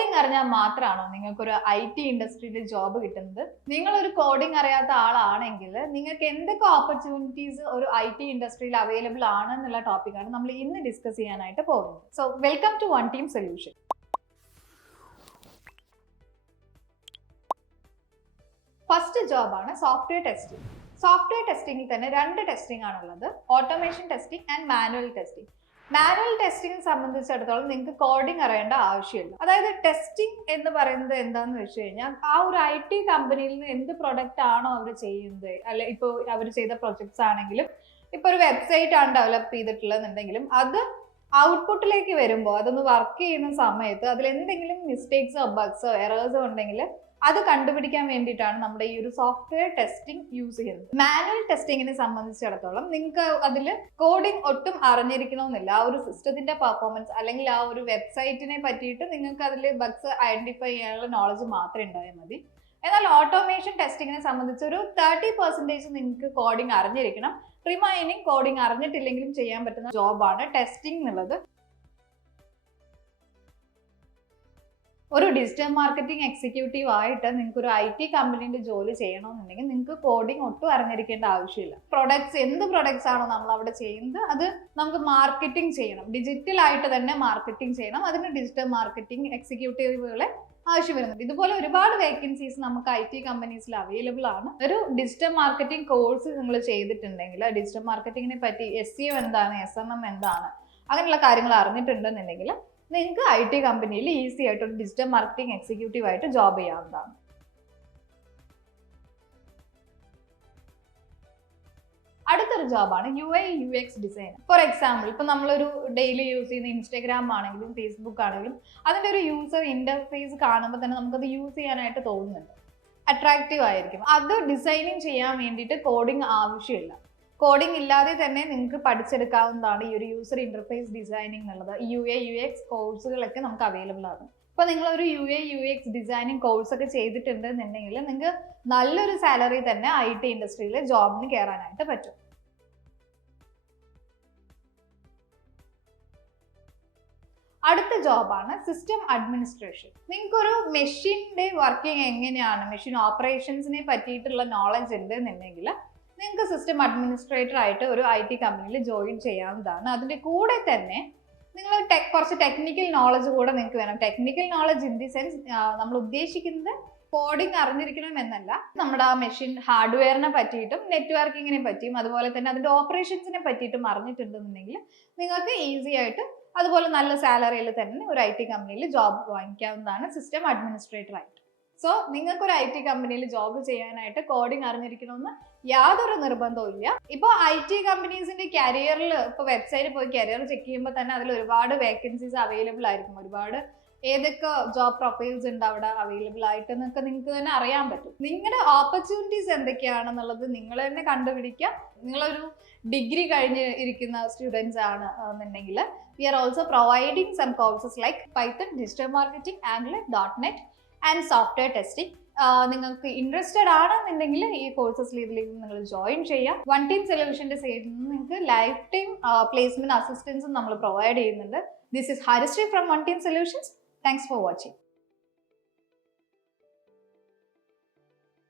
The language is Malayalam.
കോഡിംഗ് അറിഞ്ഞാൽ മാത്രമാണോ നിങ്ങൾക്കൊരു IT ഇൻഡസ്ട്രിയിൽ ജോബ് കിട്ടുന്നത്? നിങ്ങളൊരു കോഡിംഗ് അറിയാത്ത ആളാണെങ്കിൽ നിങ്ങൾക്ക് എന്തൊക്കെ ഓപ്പർച്യൂണിറ്റീസ് ഒരു IT ഇൻഡസ്ട്രിയിൽ അവൈലബിൾ ആണ് എന്നുള്ള ടോപ്പിക്കാണ് നമ്മൾ ഇന്ന് ഡിസ്കസ് ചെയ്യാനായിട്ട് പോകുന്നത്. So welcome to One Team Solution. First ജോബാണ് സോഫ്റ്റ്വെയർ ടെസ്റ്റിംഗ്. സോഫ്റ്റ്വെയർ ടെസ്റ്റിംഗിൽ തന്നെ രണ്ട് ടെസ്റ്റിംഗ് ആണുള്ളത്, automation testing and manual testing. Manual testing സംബന്ധിച്ചിടത്തോളം നിങ്ങൾക്ക് കോഡിംഗ് അറിയേണ്ട ആവശ്യമില്ല. അതായത് ടെസ്റ്റിംഗ് എന്ന് പറയുന്നത് എന്താന്ന് വെച്ച് കഴിഞ്ഞാൽ ആ ഒരു IT കമ്പനിയിൽ നിന്ന് എന്ത് പ്രൊഡക്റ്റ് ആണോ അവർ ചെയ്യുന്നത്, അല്ലെ ഇപ്പോൾ അവർ ചെയ്ത പ്രൊജക്ട്സ് ആണെങ്കിലും ഇപ്പോൾ ഒരു വെബ്സൈറ്റ് ആണ് ഡെവലപ്പ് ചെയ്തിട്ടുള്ളതെന്നുണ്ടെങ്കിലും അത് ഔട്ട്പുട്ടിലേക്ക് വരുമ്പോൾ അതൊന്ന് വർക്ക് ചെയ്യുന്ന സമയത്ത് അതിൽ എന്തെങ്കിലും മിസ്റ്റേക്സോ ബഗ്സോ എറേഴ്സോ ഉണ്ടെങ്കിൽ അത് കണ്ടുപിടിക്കാൻ വേണ്ടിയിട്ടാണ് നമ്മുടെ ഈ ഒരു സോഫ്റ്റ്വെയർ ടെസ്റ്റിംഗ് യൂസ് ചെയ്യുന്നത്. മാനുവൽ ടെസ്റ്റിങ്ങിനെ സംബന്ധിച്ചിടത്തോളം നിങ്ങൾക്ക് അതിൽ കോഡിംഗ് ഒട്ടും അറിഞ്ഞിരിക്കണമെന്നില്ല. ആ ഒരു സിസ്റ്റത്തിന്റെ പെർഫോമൻസ് അല്ലെങ്കിൽ ആ ഒരു വെബ്സൈറ്റിനെ പറ്റിയിട്ട് നിങ്ങൾക്ക് അതിൽ ബഗ്സ് ഐഡന്റിഫൈ ചെയ്യാനുള്ള നോളജ് മാത്രമേ ഉണ്ടായാൽ മതി. എന്നാൽ ഓട്ടോമേഷൻ ടെസ്റ്റിങ്ങിനെ സംബന്ധിച്ച് ഒരു 30% നിങ്ങൾക്ക് കോഡിംഗ് അറിഞ്ഞിരിക്കണം. റിമൈനിങ് കോഡിംഗ് അറിഞ്ഞിട്ടില്ലെങ്കിലും ചെയ്യാൻ പറ്റുന്ന ജോബാണ് ടെസ്റ്റിംഗ് എന്നുള്ളത്. ഒരു ഡിജിറ്റൽ മാർക്കറ്റിംഗ് എക്സിക്യൂട്ടീവ് ആയിട്ട് നിങ്ങൾക്ക് ഒരു IT കമ്പനീൻ്റെ ജോലി ചെയ്യണമെന്നുണ്ടെങ്കിൽ നിങ്ങൾക്ക് കോഡിംഗ് ഒട്ടും അറിഞ്ഞിരിക്കേണ്ട ആവശ്യമില്ല. എന്ത് പ്രൊഡക്ട്സ് ആണോ നമ്മൾ അവിടെ ചെയ്യുന്നത് അത് നമുക്ക് മാർക്കറ്റിംഗ് ചെയ്യണം, ഡിജിറ്റലായിട്ട് തന്നെ മാർക്കറ്റിംഗ് ചെയ്യണം. അതിന് ഡിജിറ്റൽ മാർക്കറ്റിംഗ് എക്സിക്യൂട്ടീവുകളെ ആവശ്യം വരുന്നുണ്ട്. ഇതുപോലെ ഒരുപാട് വേക്കൻസീസ് നമുക്ക് IT കമ്പനീസിൽ അവൈലബിൾ ആണ്. ഒരു ഡിജിറ്റൽ മാർക്കറ്റിംഗ് കോഴ്സ് നിങ്ങൾ ചെയ്തിട്ടുണ്ടെങ്കിൽ ഡിജിറ്റൽ മാർക്കറ്റിങ്ങിനെ പറ്റി SEO എന്താണ്, SMM എന്താണ്, അങ്ങനെയുള്ള കാര്യങ്ങൾ അറിഞ്ഞിട്ടുണ്ടെന്നുണ്ടെങ്കിൽ നിങ്ങൾക്ക് IT കമ്പനിയിൽ ഈസി ആയിട്ട് ഒരു ഡിജിറ്റൽ മാർക്കറ്റിംഗ് എക്സിക്യൂട്ടീവ് ആയിട്ട് ജോബ് ചെയ്യാവുന്നതാണ്. അടുത്തൊരു ജോബാണ് UI/UX ഡിസൈനർ. ഫോർ എക്സാമ്പിൾ ഇപ്പൊ നമ്മളൊരു ഡെയിലി യൂസ് ചെയ്യുന്ന ഇൻസ്റ്റാഗ്രാം ആണെങ്കിലും ഫേസ്ബുക്ക് ആണെങ്കിലും അതിന്റെ ഒരു യൂസർ ഇന്റർഫേസ് കാണുമ്പോൾ തന്നെ നമുക്കത് യൂസ് ചെയ്യാനായിട്ട് തോന്നുന്നുണ്ട്, അട്രാക്റ്റീവ് ആയിരിക്കും. അത് ഡിസൈനിങ് ചെയ്യാൻ വേണ്ടിയിട്ട് കോഡിംഗ് ആവശ്യമില്ല. കോഡിംഗ് ഇല്ലാതെ തന്നെ നിങ്ങൾക്ക് പഠിച്ചെടുക്കാവുന്നതാണ് ഈ ഒരു യൂസർ ഇന്റർഫേസ് ഡിസൈനിങ് എന്നുള്ളത്. UI/UX കോഴ്സുകളൊക്കെ നമുക്ക് അവൈലബിൾ ആണ്. അപ്പോൾ നിങ്ങളൊരു UI/UX ഡിസൈനിങ് കോഴ്സ് ഒക്കെ ചെയ്തിട്ടുണ്ടെന്നുണ്ടെങ്കിൽ നിങ്ങൾക്ക് നല്ലൊരു സാലറി തന്നെ IT ഇൻഡസ്ട്രിയിൽ ജോബിന് കയറാനായിട്ട് പറ്റും. അടുത്ത ജോബാണ് സിസ്റ്റം അഡ്മിനിസ്ട്രേഷൻ. നിങ്ങൾക്കൊരു മെഷീൻ്റെ വർക്കിംഗ് എങ്ങനെയാണ്, മെഷീൻ ഓപ്പറേഷൻസിനെ പറ്റിയിട്ടുള്ള നോളജ് ഉണ്ട് എന്നുണ്ടെങ്കിൽ നിങ്ങൾക്ക് സിസ്റ്റം അഡ്മിനിസ്ട്രേറ്റർ ആയിട്ട് ഒരു IT കമ്പനിയിൽ ജോയിൻ ചെയ്യാവുന്നതാണ്. അതിൻ്റെ കൂടെ തന്നെ നിങ്ങൾ കുറച്ച് ടെക്നിക്കൽ നോളജ് കൂടെ നിങ്ങൾക്ക് വേണം. Technical knowledge in the sense നമ്മൾ ഉദ്ദേശിക്കുന്നത് കോഡിംഗ് അറിഞ്ഞിരിക്കണം എന്നല്ല, നമ്മുടെ ആ മെഷീൻ ഹാർഡ്വെയറിനെ പറ്റിയിട്ടും നെറ്റ്വർക്കിങ്ങിനെ പറ്റിയും അതുപോലെ തന്നെ അതിൻ്റെ ഓപ്പറേഷൻസിനെ പറ്റിയിട്ടും അറിഞ്ഞിട്ടുണ്ടെന്നുണ്ടെങ്കിൽ നിങ്ങൾക്ക് ഈസി ആയിട്ട് അതുപോലെ നല്ല സാലറിയിൽ തന്നെ ഒരു IT കമ്പനിയിൽ ജോബ് വാങ്ങിക്കാവുന്നതാണ് സിസ്റ്റം അഡ്മിനിസ്ട്രേറ്റർ ആയിട്ട്. സോ നിങ്ങൾക്കൊരു IT കമ്പനിയിൽ ജോബ് ചെയ്യാനായിട്ട് കോഡിംഗ് അറിഞ്ഞിരിക്കണമെന്ന് യാതൊരു നിർബന്ധവും ഇല്ല. ഇപ്പോൾ IT കമ്പനീസിന്റെ കരിയറിൽ ഇപ്പോൾ വെബ്സൈറ്റിൽ പോയി കരിയർ ചെക്ക് ചെയ്യുമ്പോൾ തന്നെ അതിൽ ഒരുപാട് വേക്കൻസീസ് അവൈലബിൾ ആയിരിക്കും. ഒരുപാട് ഏതൊക്കെ ജോബ് പ്രൊഫൈൽസ് ഉണ്ട് അവിടെ അവൈലബിൾ ആയിട്ട് എന്നൊക്കെ നിങ്ങൾക്ക് തന്നെ അറിയാൻ പറ്റും. നിങ്ങളുടെ ഓപ്പർച്യൂണിറ്റീസ് എന്തൊക്കെയാണെന്നുള്ളത് നിങ്ങൾ തന്നെ കണ്ടുപിടിക്കുക. നിങ്ങളൊരു ഡിഗ്രി കഴിഞ്ഞ് ഇരിക്കുന്ന സ്റ്റുഡൻസ് ആണ് എന്നുണ്ടെങ്കിൽ we are also providing some courses like Python, digital marketing, Angular, .NET and software testing. നിങ്ങൾക്ക് ഇൻട്രസ്റ്റഡ് ആണെന്നുണ്ടെങ്കിൽ ഈ കോഴ്സസിൽ ഇതിലേക്ക് നിങ്ങൾ ജോയിൻ ചെയ്യാം. വൺ ടീം സൊല്യൂഷന്റെ സൈഡിൽ നിന്ന് നിങ്ങൾക്ക് ലൈഫ് ടൈം പ്ലേസ്മെന്റ് അസിസ്റ്റൻസും നമ്മൾ പ്രൊവൈഡ് ചെയ്യുന്നുണ്ട്. This is Harisree from one team solutions. Thanks for watching.